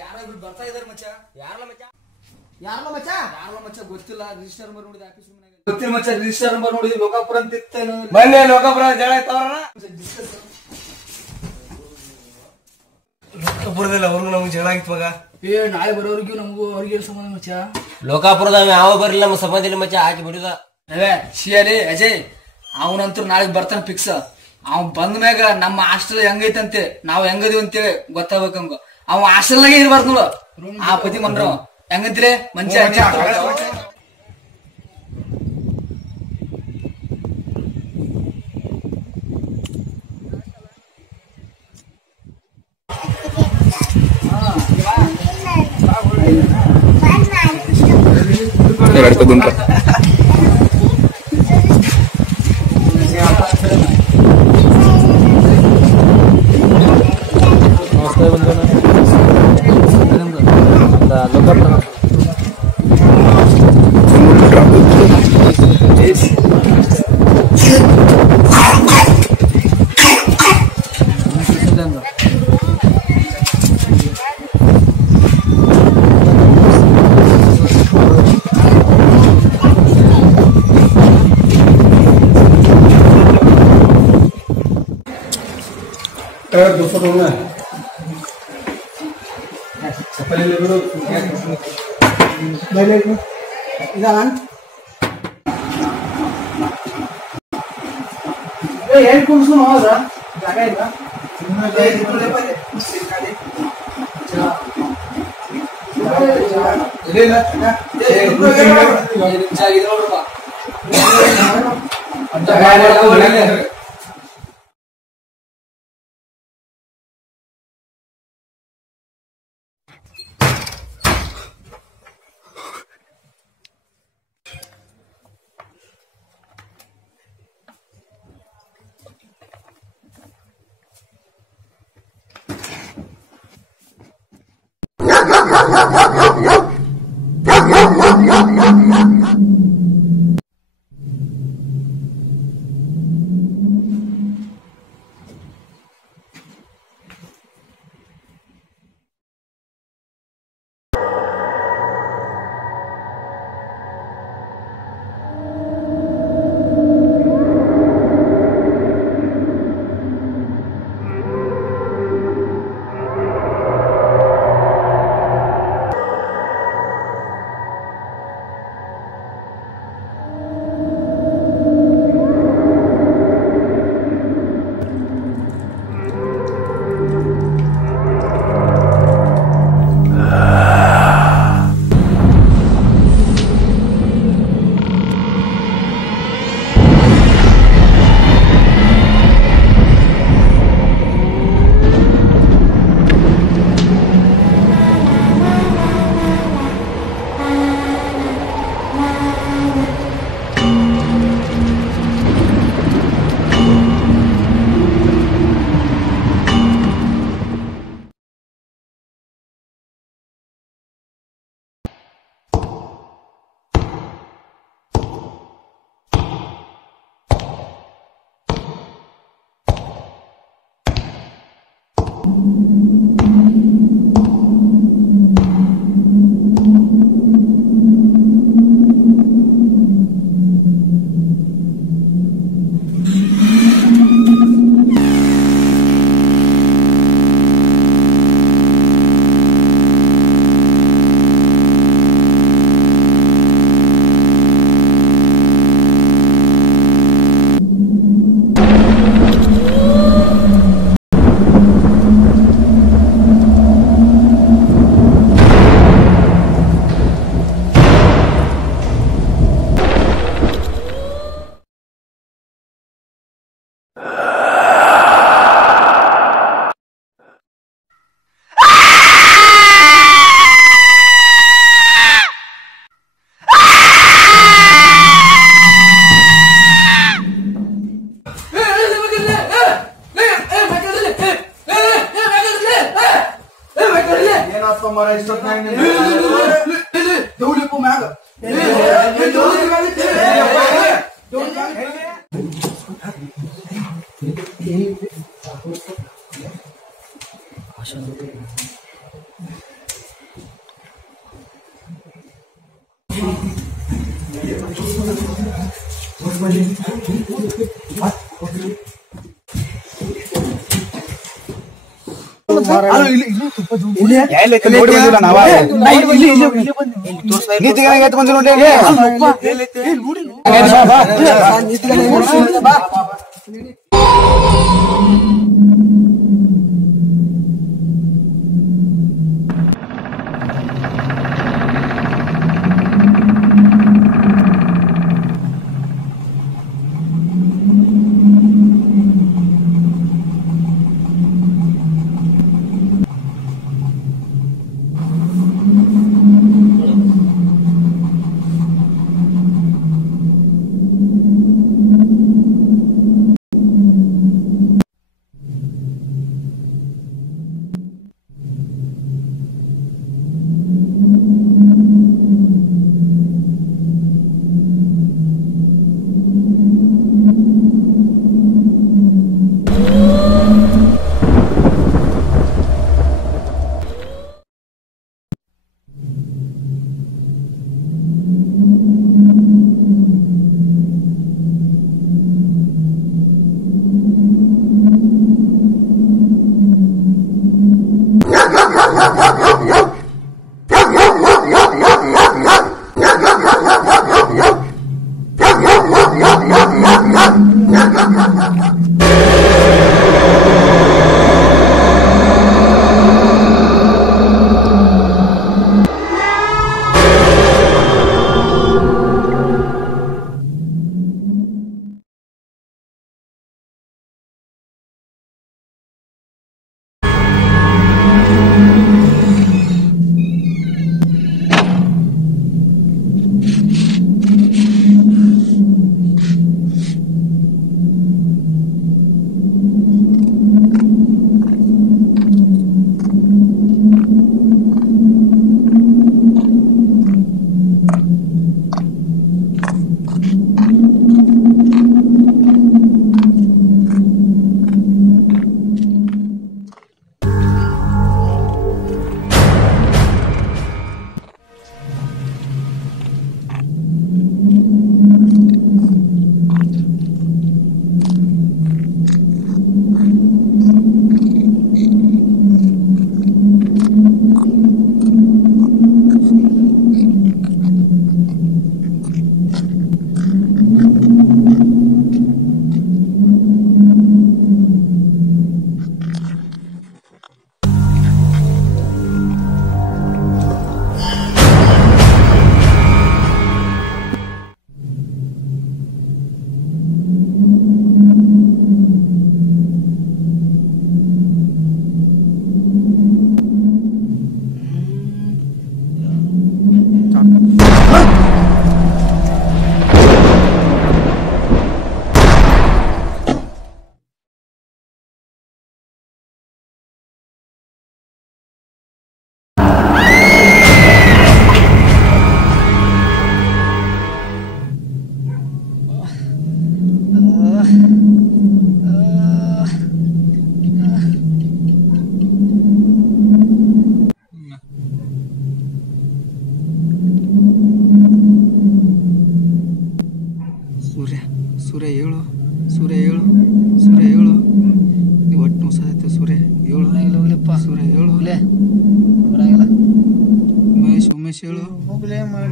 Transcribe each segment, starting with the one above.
ಯಾರಾದ್ರೂ ಬರ್ತಾ ಇದಾರೆ ಮಚ್ಚ. ಯಾರಲ್ಲ ಮಚ್ಚ ಗೊತ್ತಿಲ್ಲ. ರಿಜಿಸ್ಟರ್ ನಂಬರ್ ನೋಡಿದ ಆಫೀಸ್ ಗೊತ್ತಿಲ್ಲ ಮಚ್ಚ. ರಿಜಿಸ್ಟರ್ ನಂಬರ್ ನೋಡಿದ್ವಿ ಲೋಕಾಪುರ ಅಂತ ಇತ್ತೇನು. ಮೊನ್ನೆ ಲೋಕಾಪುರ ಜಗಳ ಆಯ್ತವ್ರ. ಲೋಕಾಪುರದಲ್ಲಿ ಅವ್ರಿಗೂ ನಮ್ಗೆ ಜಗಳ ಆಗಿತ್ತು ಮಗ. ನಾಳೆ ಬರೋರ್ಗೂ ನಮಗೂ ಅವ್ರಿಗೆ ಸಂಬಂಧ ಮಚ್ಚ. ಲೋಕಾಪುರದಾಗ ಯಾವ ಬರಲಿಲ್ಲ ನಮ್ಮ ಸಂಬಂಧ ಇಲ್ಲ ಮಚ್ಚ. ಹಾಕಿ ಬಿಡುದ ಶಿಯಾಲಿ ಅಜಯ್ ಅವನಂತೂ ನಾಳೆಗ್ ಬರ್ತಾನ ಫಿಕ್ಸ್. ಅವ್ ಬಂದ ಮ್ಯಾಗ ನಮ್ಮ ಹಾಸ್ಟೆಲ್ ಹೆಂಗೈತಂತೆ ನಾವ್ ಹೆಂಗದಿವಿ ಅಂತೇಳಿ ಗೊತ್ತಾಗ್ಬೇಕಂಗ. ಅವ್ ಹಾಸ್ಟೆಲ್ನಾಗೆ ಇರ್ಬಾರ್ದು ನೋಡು. ಆ ಪತಿ ಮನ್ರ ಹೆಂಗಂತೀರಿ ಮಂಚ ಹೇಳ್ಕೊಂಡು ಹೋದ್ರ ಜಾಗ ಇಲ್ಲ.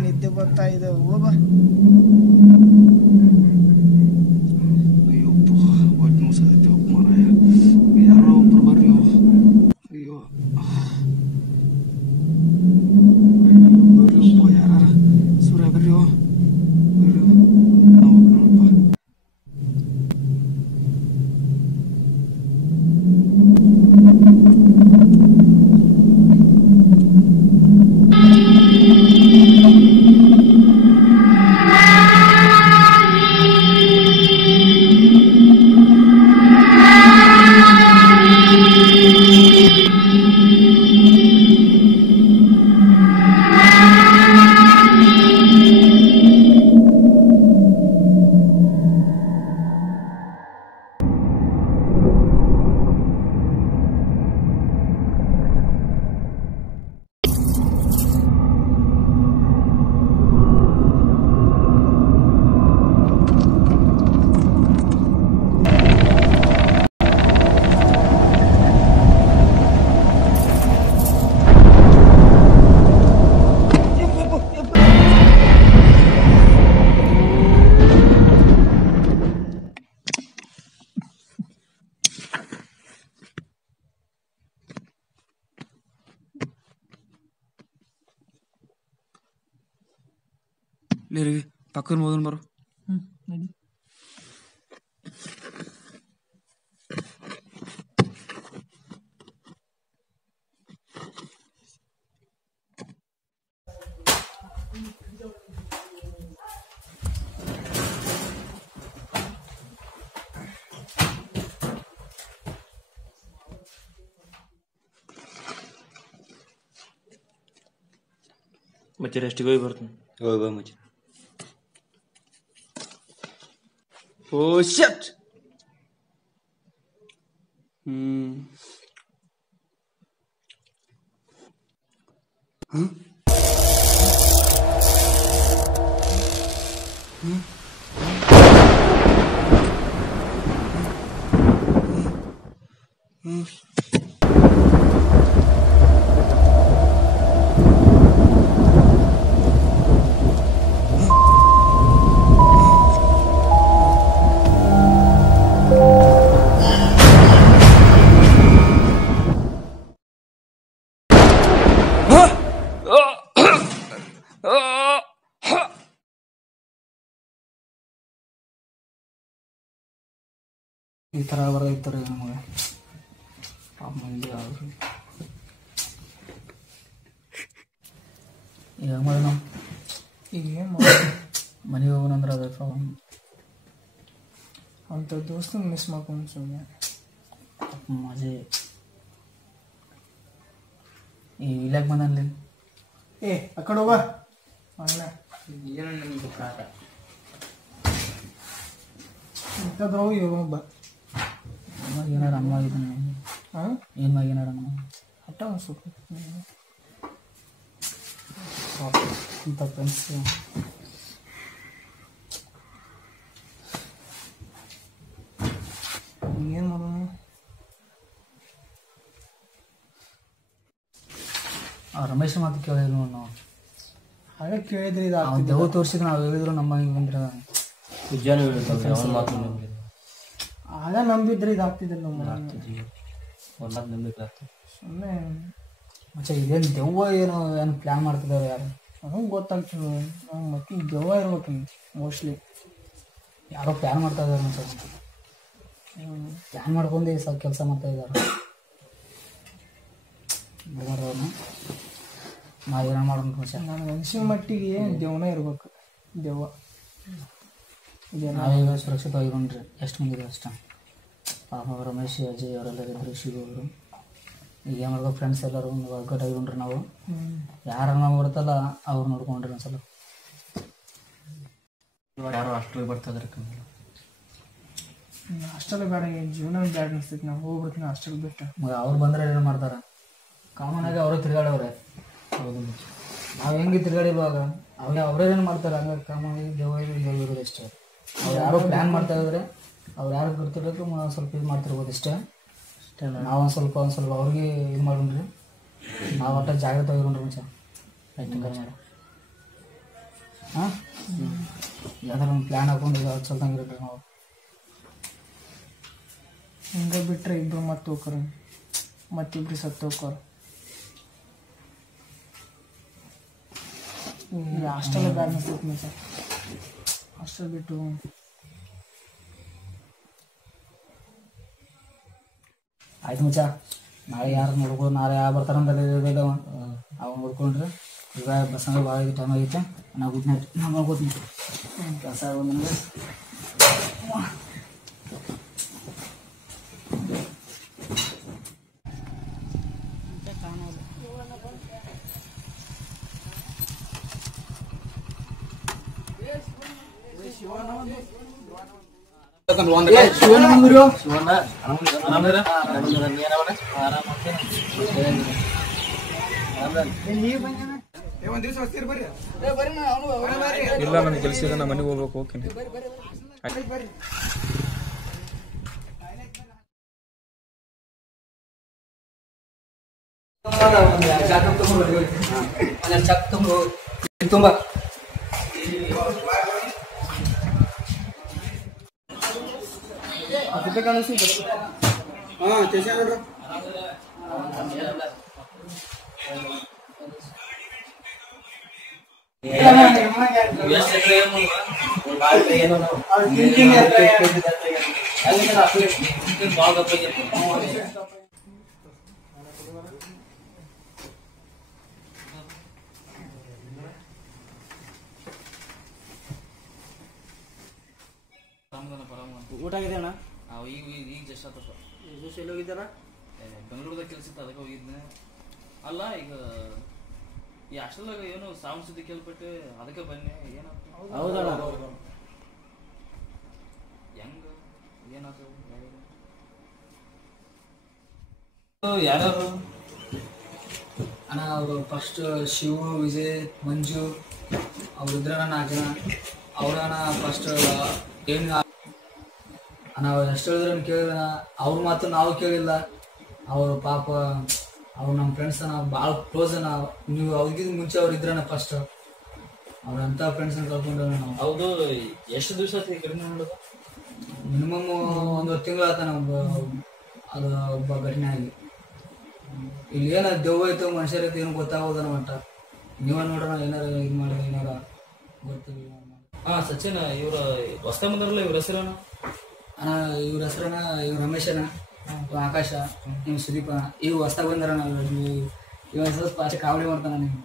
ನಿದ್ದೆ ಬರ್ತಾ ಇದೆ ಹೋಗ లేరు పక్కన పోదాం బరు ಮತ್ತೆ ರೆಸ್ಟಿಗೆ ಹೋಗಿ ಬರ್ತೀನಿ. ಹೋಗಿ ಬಾ ಮುಚ್ಚಿ. ಓ ಶಟ್. ಈ ಥರ ಬರೋದಿರ್ತಾರೆ ನಮಗೆ ಪಾಪ ಮಂದಿ ಅವರು ಈಗ ಮಾಡಿ ನಾವು ಈಗ ಏನು ಮಾಡೋದು? ಮನೆಗೆ ಹೋಗೋಣಂದ್ರೆ ಅದೇ ಪ್ರಾಬ್ಲಮ್. ಅಂಥ ದೋಸ್ತನ ಮಿಸ್ ಮಾಡ್ಕೊಂಡು ಸುಮ್ಮನೆ ಮಜೆ ಈ ಇಲ್ಲಾಕ್ ಬಂದಲ್ಲಿ ಆ ಕಡೆ ಹೋಗ ಅಣ್ಣ ಇಂಥದ್ರವು ಇವಾಗ ಅಮ್ಮ ಏನಾರು ಅಮ್ಮ ಆಗಿದ್ದಾನೆ ಹಾಂ ಏನು ಮಗ ಏನಾರ ಅಮ್ಮ ಅಟ್ಟ ಒಂದು ಸ್ವಲ್ಪ ಇಂಥ ಫ್ರೆಂಡ್ಸ್ ಏನು ಮಾಡೋಣ? ರಮೇಶ್ ಮಾತು ಕೇಳಿದ್ವಿ ನೋಡಿ ನಾವು. ಹಾಗೆ ಕೇಳಿದ್ರಿ ಇದು ಅವ್ನು ದೇವ್ ತೋರಿಸಿದ್ರೆ ನಾವು ಹೇಳಿದ್ರು ನಮ್ಮ ಮನೆಗೆ ಬಂದಿರ ನಿಜಾನು ಹೇಳ್ತಾವೆ ಅವನ ಮಾತು ನಂಬಿದೆ. ಆಗ ನಂಬಿದ್ರೆ ಇದಾಗ್ತಿದ್ದಿಲ್ಲ ನಮ್ಮ ಅವ್ನ ಮಾತು ನಂಬಿಕೆ ಆಗ್ತದೆ. ಸುಮ್ಮನೆ ಮತ್ತೆ ಇದೇನು ದೆವ್ವ ಏನು ಪ್ಲ್ಯಾನ್ ಮಾಡ್ತಿದ್ದಾರೆ ಯಾರು ನಮಗೆ ಗೊತ್ತಾಗ್ತದೆ. ಮತ್ತೆ ದೆವ್ವ ಇರ್ಬೇಕು ಮೋಸ್ಟ್ಲಿ. ಯಾರೋ ಪ್ಲ್ಯಾನ್ ಮಾಡ್ತಾ ಇದ್ದಾರೆ ಅನ್ಸುತ್ತೆ. ಪ್ಲ್ಯಾನ್ ಮಾಡ್ಕೊಂಡು ಸ್ವಲ್ಪ ಕೆಲಸ ಮಾಡ್ತಾ ಇದ್ದಾರೆ ಅವ್ರನ್ನ. ನಾವೇನೋ ಮಾಡೋಣ ಮನುಷ್ಯ. ನನಗೆ ಅನ್ಸಿನ ಮಟ್ಟಿಗೆ ದೆವ್ವನ ಇರ್ಬೇಕು. ದೆವ್ವ ನಾವೀಗ ಸುರಕ್ಷಿತವಾಗಿರೋಣ್ರಿ. ಎಷ್ಟು ಮಂದಿದೆ ಅಷ್ಟ. ಪಾಪ ರಮೇಶ್ ಅಜಯ್ ಅವರೆಲ್ಲರೂ ಇದ್ರು, ಶಿವು ಅವರು. ಈಗ ಏನು ಮಾಡ್ಬೇಕು ಫ್ರೆಂಡ್ಸ್ ಎಲ್ಲರೂ ಒಂದು ಒಗ್ಗಟ್ಟಾಗಿರೋಣ್ರಿ ನಾವು. ಯಾರು ನಾವು ಬರ್ತಲ್ಲ ಅವ್ರು ನೋಡ್ಕೊಂಡ್ರಿ ಒಂದ್ಸಲ. ಯಾರು ಅಷ್ಟು ಬರ್ತಾಯಿದ್ರೆ ಕಮ್ಮಿ. ಹಾಸ್ಟೆಲ್ ಬೇಡ, ಜೀವನ ಬ್ಯಾಡ ಅನಿಸ್ತೈತಿ. ನಾವು ಹೋಗ್ಬಿಡ್ತೀನಿ ಹಾಸ್ಟೆಲ್ ಬಿಟ್ಟು. ಅವ್ರು ಬಂದರೆ ಏನು ಮಾಡ್ತಾರೆ? ಕಾಮನ್ ಆಗಿ ಅವರೇ ತಿರುಗಾಡವ್ರೆ. ಹೌದು. ನಾವು ಹೆಂಗೆ ತಿರುಗಾಡಿಲ್ವಾಗ ಅವರೇ ಏನು ಮಾಡ್ತಾರೆ. ಹಂಗಾಗಿ ಕಾಮನ್ ಆಗಿ ದೇವ ಇರೋದು ಇಷ್ಟೇ. ಅವ್ರು ಯಾರೋ ಪ್ಲ್ಯಾನ್ ಮಾಡ್ತಾ ಇದ್ರೆ ಅವ್ರು ಯಾರು ಗೊತ್ತಿರೋದು ಸ್ವಲ್ಪ ಇದು ಮಾಡ್ತಿರ್ಬೋದು ಇಷ್ಟೇ. ನಾವು ಒಂದು ಸ್ವಲ್ಪ ಅವ್ರಿಗೆ ಇದು ಮಾಡೋಣ್ರಿ. ನಾವು ಒಟ್ಟು ಜಾಗ್ರತೆ ಆಗಿರೋಣ್ರಿ ಮುಂಚೆ. ಆಯ್ತು ಮಾಡಿ ಹಾಂ ಯಾವ್ದಾರು ಒಂದು ಪ್ಲ್ಯಾನ್ ಹಾಕೊಂಡು ಇದು ಚಲ್ದಂಗಿರ್ರಿ ನಾವು. ಹಿಂಗೆ ಬಿಟ್ಟರೆ ಇಬ್ಬರು ಮತ್ತೆ ಹೋಗ್ತಾರೆ, ಮತ್ತಿಬ್ರು ಸತ್ತು ಹೋಗ್ತಾರೆ. ಹಾಸ್ಟೆಲ್ ಬ್ಯಾಡ ಅನಿಸ್ತೈತಿ ಮತ್ತೆ. ಹಾಸ್ಟೆಲ್ ಬಿಟ್ಟು ಆಯ್ತು ಮುಚ್ಚ. ನಾಳೆ ಯಾರು ನೋಡ್ಬೋದು, ನಾಳೆ ಯಾರು ಬರ್ತಾರಂತ ಅವ್ನು ನೋಡ್ಕೊಂಡ್ರೆ. ಈಗ ಬಸ್ಸಂಗ ಭಾಳ ಟೈಮ್ ಆಗೈತೆ. ನಾವು ಗುಡ್ ನೈಟ್. ನಾವು ಮಾಡ್ಕೋತೀನಿ ಕೆಲಸ ಆಗೋದು ನನಗೆ. ಇಲ್ಲ ನನಗೆ ಕೆಲಸ ಇದೆ, ನಾ ಮನೆಗೆ ಹೋಗ್ಬೇಕು. ಹೋಗ್ತೀನಿ. ತುಂಬ ಊಟ ಆಗಿದೆ ಅಣ್ಣ. ಈಗ ಜಸ್ಟ್ ಆತಪ್ಪ. ಎಲ್ಲಿ ಹೋಗಿದ್ದಾರ? ಬೆಂಗಳೂರದಾಗ ಕೆಲಸ ಇತ್ತು, ಅದಕ್ಕೆ ಹೋಗಿದ್ನೆ. ಅಲ್ಲ ಈಗ ಈ ಹಾಸ್ಟೆಲ್ದಾಗ ಏನು ಸಾಂಗ್ ಸುದ್ದಿ ಕೇಳ್ಪಟ್ಟೆ, ಅದಕ್ಕೆ ಬನ್ನಿ. ಏನಾಗ್ತದೆ? ಹೌದಣ್ಣ. ಹೆಂಗ ಏನಾಗ್ತದೆ? ಯಾರ್ಯಾರು ಅಣ್ಣ? ಅವರು ಫಸ್ಟ್ ಶಿವು, ವಿಜಯ್, ಮಂಜು ಅವ್ರಿದ್ರಣ್ಣ 4 ಜನ. ಅವ್ರಣ್ಣ ಫಸ್ಟ್ ಏನು ಅಣ್ಣ ಅವ್ರು ಎಷ್ಟು ಹೇಳಿದ್ರು ಕೇಳಿದ, ಅವ್ರ ಮಾತು ನಾವು ಕೇಳಿಲ್ಲ. ಅವರು ಪಾಪ ಅವ್ರು ನಮ್ಮ ಫ್ರೆಂಡ್ಸ್ ಅಣ್ಣ, ಭಾಳ ಕ್ಲೋಸ್ ಅಣ್ಣ. ನೀವು ಅವ್ರಿಗಿಂತ ಮುಂಚೆ ಅವ್ರು ಇದ್ರಣ್ಣ ಫಸ್ಟ್. ಅವ್ರಂಥ ಫ್ರೆಂಡ್ಸ್ ಕಳ್ಕೊಂಡು ನಾವು. ಹೌದು, ಎಷ್ಟು ದಿವಸ ಮಿನಿಮಮ್ 1 ತಿಂಗಳು ಆತ ನಾವು ಅದು ಒಬ್ಬ ಘಟನೆ ಆಗಿ. ಇಲ್ಲಿ ಏನ ದೆವ್ವ ಐತೋ ಮನುಷ್ಯರೈತೆ ಏನು ಗೊತ್ತಾಗೋದನ ಮಟ್ಟ. ನೀವ ನೋಡೋಣ, ಏನಾರ ಇದು ಮಾಡಿ ಏನಾರ ಗೊತ್ತಿಲ್ಲ. ಸಚಿನ್, ಇವ್ರ ಹೊಸ ಬಂದಾರಲ್ಲ, ಇವ್ರ ಹೆಸರಣ್ಣ? ಅಣ್ಣ ಇವ್ರ ಹೆಸರಣ್ಣ, ಇವ್ರು ರಮೇಶ್ ಅಣ್ಣ, ಇವ್ ಆಕಾಶ, ಇವ್ ಸುದೀಪ್ ಅಣ್ಣ. ಇವ್ ಹೊಸ್ತಾಗ ಬಂದಾರಣ್ಣ. ಇವ ಹೆಸರು ಪಾಚ ಕಾವಡಿ ಮಾಡ್ತಾನ. ನೀವು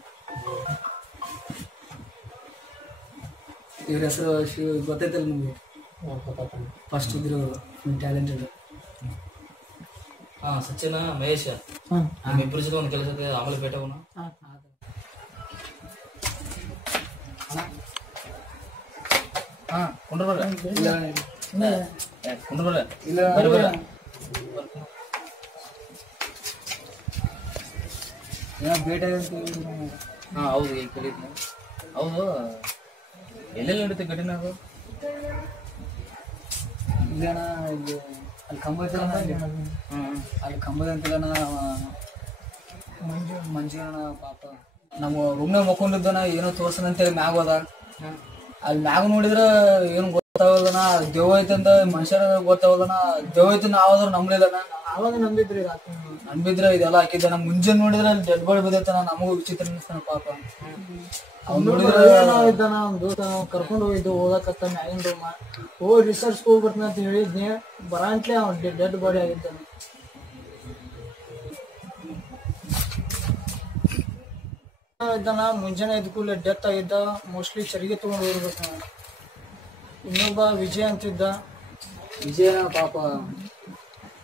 ಇವ್ರ ಹೆಸರು ಗೊತ್ತೈತಲ್ಲ ನಿಮ್ಗೆ? ಫಸ್ಟ್ ಇದ್ರು ಟ್ಯಾಲೆಂಟೆಡ್. ಸಚಿನ್, ಮಹೇಶ್, ಇಬ್ಬರ ಜೊತೆ ಒಂದು ಕೆಲಸ ಇದೆ, ಆಮೇಲೆ ಭೇಟಿ ಆಗೋಣ. ಭೇಟಿ ಹೌದು, ಈಗ ಕಲಿದ್ನ. ಹೌದು, ಎಲ್ಲೆಲ್ಲಿ ನಡೀತೆ ಘಟನೆ ಅದು? ಇಲ್ಲಣ್ಣ, ಇಲ್ಲಿ ಅಲ್ಲಿ ಕಂಬ ಐತಲ್ಲ, ಅಲ್ಲಿ ಕಂಬದ ಅಂತಿಲ್ಲಣ್ಣ. ಮಂಜು ಅಣ್ಣ ಪಾಪ ನಮ್ಮ ರೂಮ್ನಾಗ ಮಕ್ಕೊಂಡಿದ್ದನ, ಏನೋ ತೋರ್ಸನ ಅಂತೇಳಿ ಮ್ಯಾಗ ಹೋದ. ಅಲ್ಲಿ ಮ್ಯಾಗ ನೋಡಿದ್ರ ಏನು ಗೊತ್ತಾಗಲ್ಲನ, ದೇವ್ ಐತಂದ ಮನುಷ್ಯರ ಗೊತ್ತಾಗಲ್ಲನ. ದೇವ್ ಐತ ನಾವಾದ್ರೂ ನಂಬಲಿಲ್ಲನ. ಅವಾಗ ನಂಬಿದ್ರಿ ನಂಬಿದ್ರ ಇದೆಲ್ಲ ಹಾಕಿದ್ದಾನ. ಮುಂಜಾನೆ ನೋಡಿದ್ರ ಅಲ್ಲಿ ಡೆಡ್ ಬಾಡಿ ಬಿದ್ದೈತನ. ನಮಗೂ ವಿಚಿತ್ರ ಅನಿಸ್ತಾನ ಪಾಪ. ಅವ್ನು ನೋಡಿದ್ರ ಇದ್ದಾನ, ಅವ್ನ ದೋಸ್ತ ಕರ್ಕೊಂಡು ಹೋಗಿದ್ದು ಓದಕತ್ತ ಮ್ಯಾಗಿನ ರೂಮ. ಹೋಗಿ ರಿಸರ್ಚ್ ಹೋಗ್ಬರ್ತಾನ ಅಂತ ಹೇಳಿದ್ನಿ. ಬರಂಟ್ಲೆ ಅವ್ನ ಡೆಡ್ ಬಾಡಿ ಆಗಿದ್ದಾನೆ. ಇದ್ದಾನ, ಮುಂಜಾನೆ ಎದ್ದ ಕೂಡಲೇ ಡೆತ್ ಆಗಿದ್ದ. ಮೋಸ್ಟ್ಲಿ ಚರಿಗೆ ತಗೊಂಡು ಹೋಗ್ಬೇಕು. ಇನ್ನೊಬ್ಬ ವಿಜಯ್ ಅಂತಿದ್ದ. ವಿಜಯನ ಪಾಪ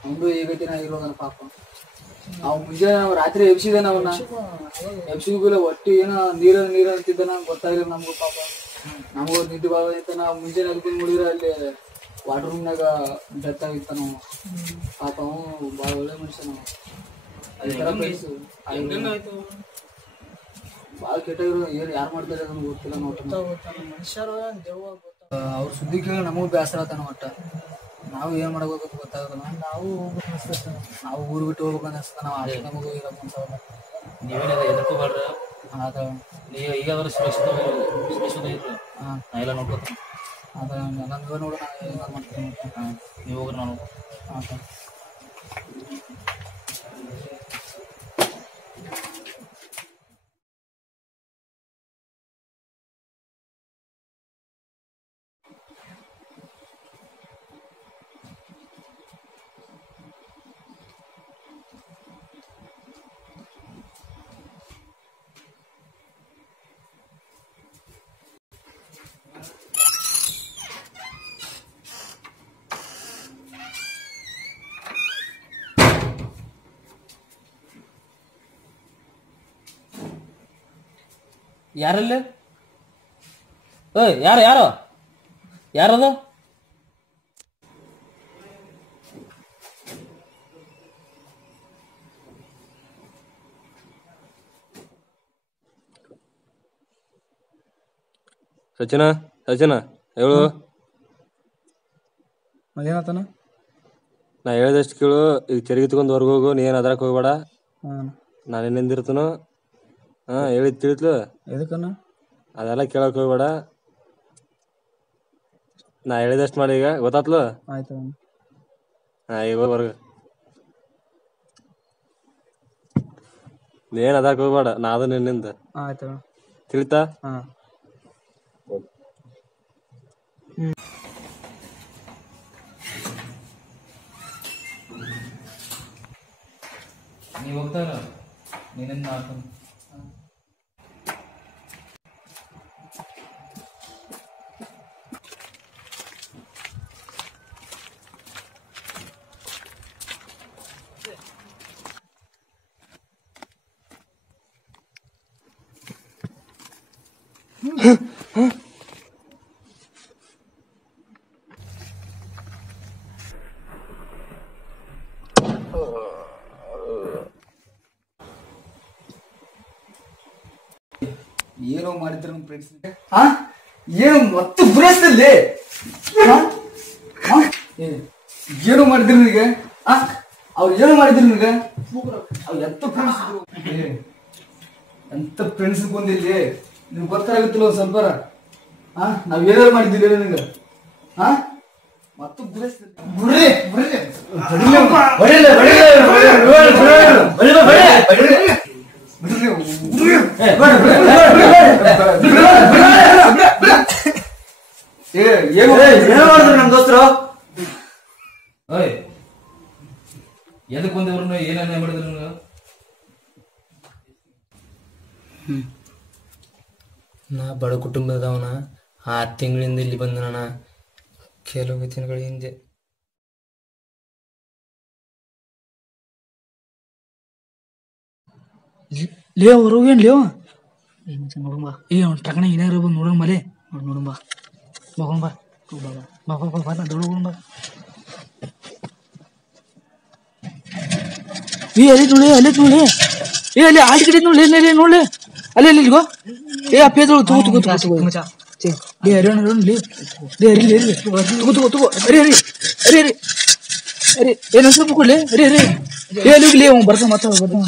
ಅವನು ಈಗತಿನ ಇರೋದನ ಪಾಪ. ಅವ್ ಮುಂಜಾನೆ ನಾವು ರಾತ್ರಿ ಎಬ್ಸಿದಾನ. ಅವನ್ನ ಎಬ್ಸಿದ ಒಟ್ಟು ಏನೋ ನೀರ ಅಂತಿದ್ದಾನ, ಗೊತ್ತಾಗಿಲ್ಲ ನಮಗೂ ಪಾಪ. ನಮಗೂ ನಿದ್ದೆ ಭಾಳ ಐತ. ನಾವು ಮುಂಜಾನೆ ಎದ್ಕೊಂಡು ನೋಡಿದ್ರೆ ಅಲ್ಲಿ ವಾಟರ್ ರೂಮ್ನಾಗ ಡೆತ್ ಆಗಿತ್ತ. ನಾವು ಪಾಪ ಅವನು ಭಾಳ ಒಳ್ಳೆ ಮನುಷ್ಯ. ನಾವು ಭಾಳ ಕೆಟ್ಟಾಗಿರೋ ಏನು ಯಾರು ಮಾಡ್ತಾರೆ ಅದನ್ನು ಗೊತ್ತಿಲ್ಲ. ಮನುಷ್ಯರು ದೇವ ಅವ್ರ ಸುದ್ದಿ ಕೇಳಿ ನಮಗೂ ಬೇಸರ ಆತಾನ. ಒಟ್ಟ ನಾವು ಏನ್ ಮಾಡ್ಬೇಕು ಗೊತ್ತಾಗಲ್ಲ. ನಾವು ನಾವು ಊರ್ ಬಿಟ್ಟು ಹೋಗ್ಬೇಕು ಅನಿಸ್ತ. ನಾವು ಅಷ್ಟು ನಮಗೂ ಇರಕ್ ಅನ್ಸಲ್ಲ. ನೀವೇನೆಲ್ಲ ಎದುರ್ಕೋಬಾರ್ರ. ಅದ ನೀವು ಈಗಾದ್ರೂ ಸುರಕ್ಷಿತ ಇರ್ರಿ. ನಾ ಎಲ್ಲ ನೋಡ್ಕೊತೀನಿ. ಅದ ನಮ್ಗೆ ನೋಡೋಣ ಏನಾರು ಮಾಡ್ತೀನಿ. ನೀವು ಹೋಗ್ರಿ, ನಾನು ಆತ. ಯಾರಲ್ಲಿ? ಯಾರು ಯಾರದು? ಸಚಿನ ಹೇಳು. ಅದೇನತನ? ನಾ ಹೇಳ್ದಷ್ಟು ಕೇಳು. ಈಗ ಚರಿಗೆ ತಗೊಂಡ್ ಹೊರ್ಗ ಹೋಗು. ನೀ ಏನ್ ಅದ್ರಾಕ್ ಹೋಗ್ಬೇಡ. ನಾನು ಏನಿಂದಿರ್ತನು. ಹೇಳಿದ್ ತಿಳಿತ್ಲು. ಎದಕ್ಕನ? ಅದೆಲ್ಲ ಕೇಳಕ್ ಹೋಗ್ಬೇಡ. ನಾ ಹೇಳಿದಷ್ಟು ಮಾಡಿ. ಈಗ ಗೊತ್ತಾತ್ಲು? ಆಯ್ತು. ಈಗ ಹೋಗಿ ಹೊರ್ಗ. ನೀನ್ ಅದಾಕ್ ಹೋಗ್ಬೇಡ. ನಾ ಅದು ನಿನ್ನಿಂದ ಆಯ್ತು. ತಿಳಿತಾ? ಹಾ. ನೀವ್ ಹೋಗ್ತಾರ ನೀನೇನ್ ಮಾಡ್ತಾನ ಏನೋ ಮಾಡಿದ್ರು ನಮ್ಮ ಫ್ರೆಂಡ್ಸ್ ಏನು ಮತ್ತು ಬುರಸ್ತಲ್ಲಿ ಏನು ಮಾಡಿದ್ರು ನಿನಗೆ ಅವ್ರು ಏನು ಮಾಡಿದ್ರು ನಿನಗೆ ಅವ್ರು ಎಂತ ಫ್ರೆಂಡ್ಸ್ ಬಂದಿಲ್ಲಿ ನಿಮ್ಗೆ ಗೊತ್ತಾಗುತ್ತಿಲ್ಲ ಒಂದ್ ಸ್ವಲ್ಪ ನಾವ್ ಏನಾರು ಮಾಡಿದ್ದೀವಿ ನಿನಗೆ ಮತ್ತು ನಮ್ ದೋಸ್ತರು ಓಯ್ ಎದಕ್ ಬಂದವ್ರನ್ನ ಏನನ್ನ ಮಾಡಿದ್ರು ನೀವು ನಾ ಬಡ ಕುಟುಂಬದವನ 6 ತಿಂಗಳಿಂದ ಇಲ್ಲಿ ಬಂದನ ಕೆಲವು ದಿನಗಳ ಹಿಂದೆ ಲೇ ಹೊರಗೇನ್ ಲೇವ ನೋಡಂಬ ಅವ್ನ ಟಕನ ಏನಾರ ಬಂದು ನೋಡೋಣ ಮಲೆ ನೋಡಂಬ ಹೋಗೋಣ ಬಾ ದೊಡ್ಡ ಬಾ ಅಲ್ಲಿ ನೋಡ್ಲಿ ಅಲ್ಲಿ ಆಟ ಕಡೆ ನೋಡ್ಲಿ ಅಲ್ಲಿ ಅಪ್ಪೆ ತಗೋ ಅರೆ ಏನಂತ ಕೊಡ್ಲಿ ಅರೆ ಬರ್ತ ಮತ್ತ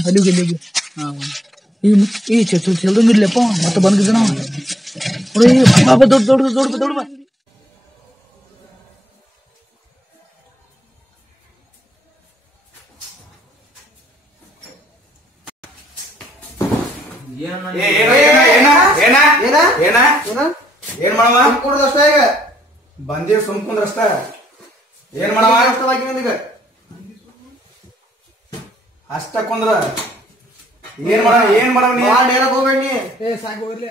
ಅಲ್ಲಿಗೆ ಈ ಚೆಲ್ದಂಗಿರ್ಲಪ್ಪ ಮತ್ತೆ ಬಂದಿದ್ದಾನ ದೊಡ್ಡ ಬಾ ಏನ್ ಮಾಡವ ಕುಡ್ದಷ್ಟ ಈಗ ಬಂದಿ ಸುಮ್ಕುಂದ್ರಷ್ಟ ಏನ್ ಮಾಡವ ನಿನಗ ಅಷ್ಟ ಕುಂದ್ರ ಏನ್ ಮಾಡವ ನೀ ಹೇಳಕ್ ಹೋಗ್ಬೇಡಿ ಸಾಕು ಹೋಗ್ಲಿ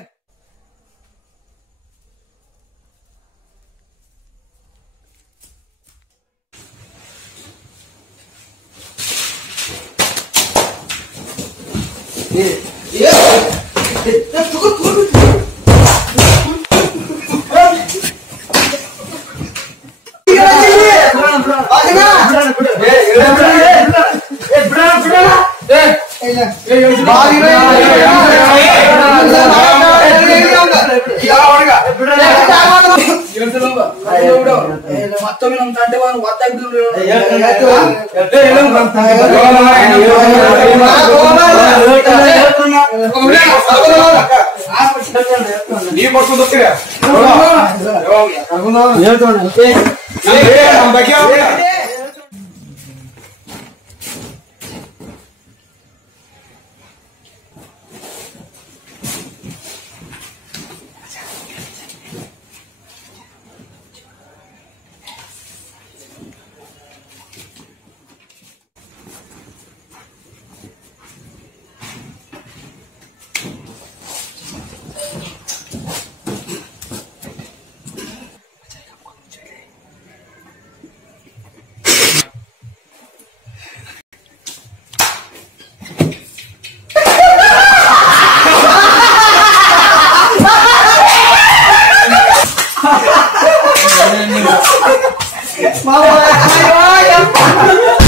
ಮತ್ತೊಮ್ಮೆ ನಮ್ ತಂಟೆ ನೀವ್ ಬರ್ಕೊಂಡು ಹೋಗ್ತೀರ Mau